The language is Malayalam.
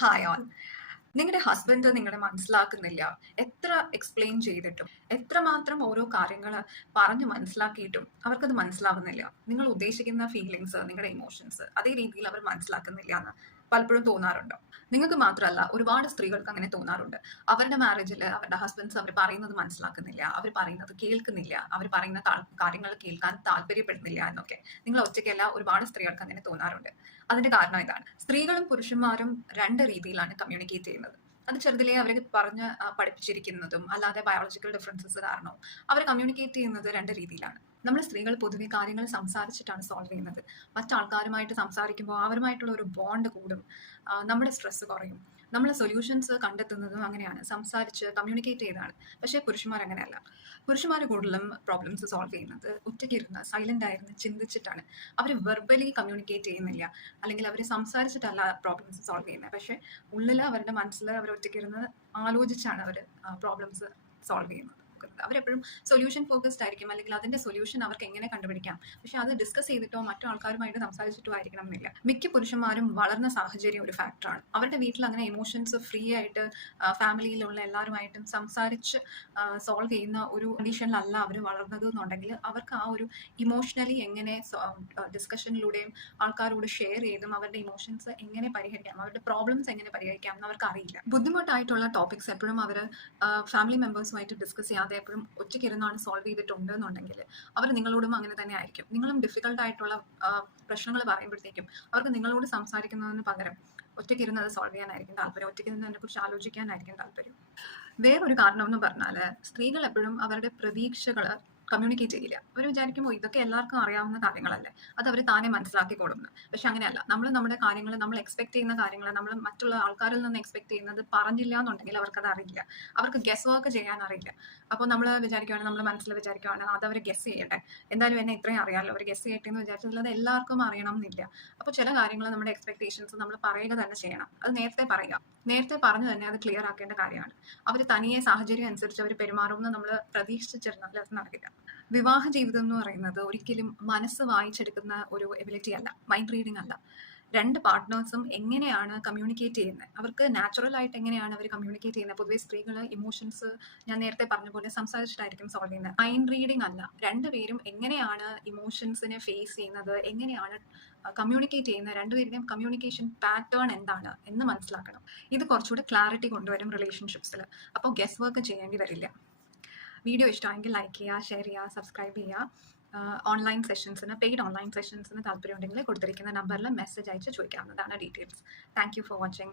Hi all. നിങ്ങളുടെ ഹസ്ബൻഡ് നിങ്ങളെ മനസ്സിലാക്കുന്നില്ല. എത്ര എക്സ്പ്ലെയിൻ ചെയ്തിട്ടും, എത്രമാത്രം ഓരോ കാര്യങ്ങൾ പറഞ്ഞ് മനസ്സിലാക്കിയിട്ടും അവർക്കത് മനസ്സിലാവുന്നില്ല. നിങ്ങൾ ഉദ്ദേശിക്കുന്ന ഫീലിങ്സ്, നിങ്ങളുടെ ഇമോഷൻസ് അതേ രീതിയിൽ അവർ മനസ്സിലാക്കുന്നില്ല എന്ന് പലപ്പോഴും തോന്നാറുണ്ടോ? നിങ്ങൾക്ക് മാത്രമല്ല, ഒരുപാട് സ്ത്രീകൾക്ക് അങ്ങനെ തോന്നാറുണ്ട്. അവരുടെ മാരേജിൽ അവരുടെ ഹസ്ബൻഡ്സ് അവർ പറയുന്നത് മനസ്സിലാക്കുന്നില്ല, അവർ പറയുന്നത് കേൾക്കുന്നില്ല, അവർ പറയുന്ന കാര്യങ്ങൾ കേൾക്കാൻ താല്പര്യപ്പെടുന്നില്ല എന്നൊക്കെ. നിങ്ങൾ ഒറ്റയ്ക്കല്ല, ഒരുപാട് സ്ത്രീകൾക്ക് അങ്ങനെ തോന്നാറുണ്ട്. അതിന്റെ കാരണം ഇതാണ്: സ്ത്രീകളും പുരുഷന്മാരും രണ്ട് രീതിയിലാണ് കമ്മ്യൂണിക്കേറ്റ് ചെയ്യുന്നത്. അത് ചെറുതിലേ അവർ പറഞ്ഞ് പഠിപ്പിച്ചിരിക്കുന്നതും അല്ലാതെ ബയോളജിക്കൽ ഡിഫറൻസസ് കാരണവും അവർ കമ്മ്യൂണിക്കേറ്റ് ചെയ്യുന്നത് രണ്ട് രീതിയിലാണ്. നമ്മൾ സ്ത്രീകൾ പൊതുവെ കാര്യങ്ങൾ സംസാരിച്ചിട്ടാണ് സോൾവ് ചെയ്യുന്നത്. മറ്റാൾക്കാരുമായിട്ട് സംസാരിക്കുമ്പോൾ അവരുമായിട്ടുള്ള ഒരു ബോണ്ട് കൂടും, നമ്മുടെ സ്ട്രെസ് കുറയും. നമ്മൾ സൊല്യൂഷൻസ് കണ്ടെത്തുന്നതും അങ്ങനെയാണ്, സംസാരിച്ച് കമ്മ്യൂണിക്കേറ്റ് ചെയ്താണ്. പക്ഷേ പുരുഷന്മാർ അങ്ങനെയല്ല. പുരുഷന്മാർ കൂടുതലും പ്രോബ്ലംസ് സോൾവ് ചെയ്യുന്നത് ഒറ്റയ്ക്കിരുന്ന് സൈലന്റ് ആയിരുന്ന് ചിന്തിച്ചിട്ടാണ്. അവർ വെർബലി കമ്മ്യൂണിക്കേറ്റ് ചെയ്യുന്നില്ല, അല്ലെങ്കിൽ അവർ സംസാരിച്ചിട്ടല്ല പ്രോബ്ലംസ് സോൾവ് ചെയ്യുന്നത്. പക്ഷേ ഉള്ളിൽ അവരുടെ മനസ്സിൽ അവർ ഒറ്റയ്ക്കിരുന്ന് ആലോചിച്ചാണ് അവർ പ്രോബ്ലംസ് സോൾവ് ചെയ്യുന്നത്. അവരെപ്പോഴും സൊല്യൂഷൻ ഫോക്കസ്ഡ് ആയിരിക്കും, അല്ലെങ്കിൽ അതിന്റെ സൊല്യൂഷൻ അവർക്ക് എങ്ങനെ കണ്ടുപിടിക്കാം. പക്ഷെ അത് ഡിസ്കസ് ചെയ്തിട്ടോ മറ്റു ആൾക്കാരുമായിട്ട് സംസാരിച്ചിട്ടോ ആയിരിക്കണം എന്നില്ല. മിക്ക പുരുഷന്മാരും വളർന്ന സാഹചര്യം ഒരു ഫാക്ടറാണ്. അവരുടെ വീട്ടിൽ അങ്ങനെ ഇമോഷൻസ് ഫ്രീ ആയിട്ട് ഫാമിലിയിലുള്ള എല്ലാവരുമായിട്ടും സംസാരിച്ച് സോൾവ് ചെയ്യുന്ന ഒരു കണ്ടീഷനിലല്ല അവർ വളർന്നത് എന്നുണ്ടെങ്കിൽ അവർക്ക് ആ ഒരു ഇമോഷണലി എങ്ങനെ ഡിസ്കഷനിലൂടെയും ആൾക്കാരോട് ഷെയർ ചെയ്തും അവരുടെ ഇമോഷൻസ് എങ്ങനെ പരിഹരിക്കാം, അവരുടെ പ്രോബ്ലംസ് എങ്ങനെ പരിഹരിക്കാം എന്ന് അവർക്ക് അറിയില്ല. ബുദ്ധിമുട്ടായിട്ടുള്ള ടോപ്പിക്സ് എപ്പോഴും അവർ ഫാമിലി മെമ്പേഴ്സുമായിട്ട് ഡിസ്കസ് ചെയ്യാതെ എപ്പോഴും ഒറ്റയ്ക്കിരുന്നാണ് സോൾവ് ചെയ്തിട്ടുണ്ട് എന്നുണ്ടെങ്കിൽ അവർ നിങ്ങളോടും അങ്ങനെ തന്നെ ആയിരിക്കും. നിങ്ങളും ഡിഫിക്കൽട്ട് ആയിട്ടുള്ള പ്രശ്നങ്ങൾ പറയുമ്പോഴത്തേക്കും അവർക്ക് നിങ്ങളോട് സംസാരിക്കുന്നതിന് പകരം ഒറ്റയ്ക്കിരുന്ന് അത് സോൾവ് ചെയ്യാനായിരിക്കും താല്പര്യം, ഒറ്റയ്ക്കിരുന്ന് അതിനെക്കുറിച്ച് ആലോചിക്കാനായിരിക്കും താല്പര്യം. വേറൊരു കാരണം എന്ന് പറഞ്ഞാൽ, സ്ത്രീകൾ എപ്പോഴും അവരുടെ പ്രതീക്ഷകൾ കമ്മ്യൂണിക്കേറ്റ് ചെയ്യില്ല. അവർ വിചാരിക്കുമ്പോൾ ഇതൊക്കെ എല്ലാവർക്കും അറിയാവുന്ന കാര്യങ്ങളല്ലേ, അത് അവർ താനെ മനസ്സിലാക്കിക്കൊള്ളുന്നു. പക്ഷെ അങ്ങനെയല്ല. നമ്മൾ നമ്മുടെ കാര്യങ്ങൾ, നമ്മൾ എക്സ്പെക്ട് ചെയ്യുന്ന കാര്യങ്ങൾ നമ്മൾ മറ്റുള്ള ആൾക്കാരിൽ നിന്ന് എക്സ്പെക്ട് ചെയ്യുന്നത് പറഞ്ഞില്ല എന്നുണ്ടെങ്കിൽ അവർക്കത് അറിയില്ല. അവർക്ക് ഗസ് വർക്ക് ചെയ്യാൻ അറിയില്ല. അപ്പോൾ നമ്മൾ വിചാരിക്കുവാണ്, നമ്മൾ മനസ്സിൽ വിചാരിക്കുവാണ് അത് അവർ ഗസ് ചെയ്യട്ടെ, എന്തായാലും എന്നെ ഇത്രയും അറിയാമല്ലോ, അവർ ഗസ് ചെയ്യട്ടെ എന്ന് വിചാരിച്ചത് അത് എല്ലാവർക്കും അറിയണം എന്നില്ല. അപ്പോൾ ചില കാര്യങ്ങൾ, നമ്മുടെ എക്സ്പെക്ടേഷൻസ് നമ്മൾ പറയുക തന്നെ ചെയ്യണം. അത് നേരത്തെ പറയുക, നേരത്തെ പറഞ്ഞു തന്നെ അത് ക്ലിയർ ആക്കേണ്ട കാര്യമാണ്. അവർ തനിയെ സാഹചര്യം അനുസരിച്ച് അവർ പെരുമാറുമെന്ന് നമ്മൾ പ്രതീക്ഷിച്ചിരുന്നാൽ അത് നടക്കില്ല. വിവാഹ ജീവിതം എന്ന് പറയുന്നത് ഒരിക്കലും മനസ്സ് വായിച്ചെടുക്കുന്ന ഒരു എബിലിറ്റി അല്ല, മൈൻഡ് റീഡിംഗ് അല്ല. രണ്ട് പാർട്ട്നേഴ്സും എങ്ങനെയാണ് കമ്മ്യൂണിക്കേറ്റ് ചെയ്യുന്നത്, അവർക്ക് നാച്ചുറൽ ആയിട്ട് എങ്ങനെയാണ് അവർ കമ്മ്യൂണിക്കേറ്റ് ചെയ്യുന്നത്. പൊതുവെ സ്ത്രീകൾ ഇമോഷൻസ് ഞാൻ നേരത്തെ പറഞ്ഞ പോലെ സംസാരിച്ചിട്ടായിരിക്കും സോൾവ് ചെയ്യുന്നത്. മൈൻഡ് റീഡിംഗ് അല്ല. രണ്ടുപേരും എങ്ങനെയാണ് ഇമോഷൻസിനെ ഫേസ് ചെയ്യുന്നത്, എങ്ങനെയാണ് കമ്മ്യൂണിക്കേറ്റ് ചെയ്യുന്നത്, രണ്ടുപേരുടെയും കമ്മ്യൂണിക്കേഷൻ പാറ്റേൺ എന്താണ് എന്ന് മനസ്സിലാക്കണം. ഇത് കുറച്ചുകൂടെ ക്ലാരിറ്റി കൊണ്ടുവരും റിലേഷൻഷിപ്സിൽ. അപ്പോൾ ഗസ് വർക്ക് ചെയ്യേണ്ടി വരില്ല. വീഡിയോ ഇഷ്ടമായെങ്കിൽ ലൈക്ക് ചെയ്യുക, ഷെയർ ചെയ്യുക, സബ്സ്ക്രൈബ് ചെയ്യുക. ഓൺലൈൻ സെഷൻസിന്, പെയ്ഡ് ഓൺലൈൻ സെഷൻസിന് താല്പര്യമുണ്ടെങ്കിൽ കൊടുത്തിരിക്കുന്ന നമ്പറിൽ മെസ്സേജ് അയച്ച് ചോദിക്കാവുന്നതാണ് details. Thank you for watching.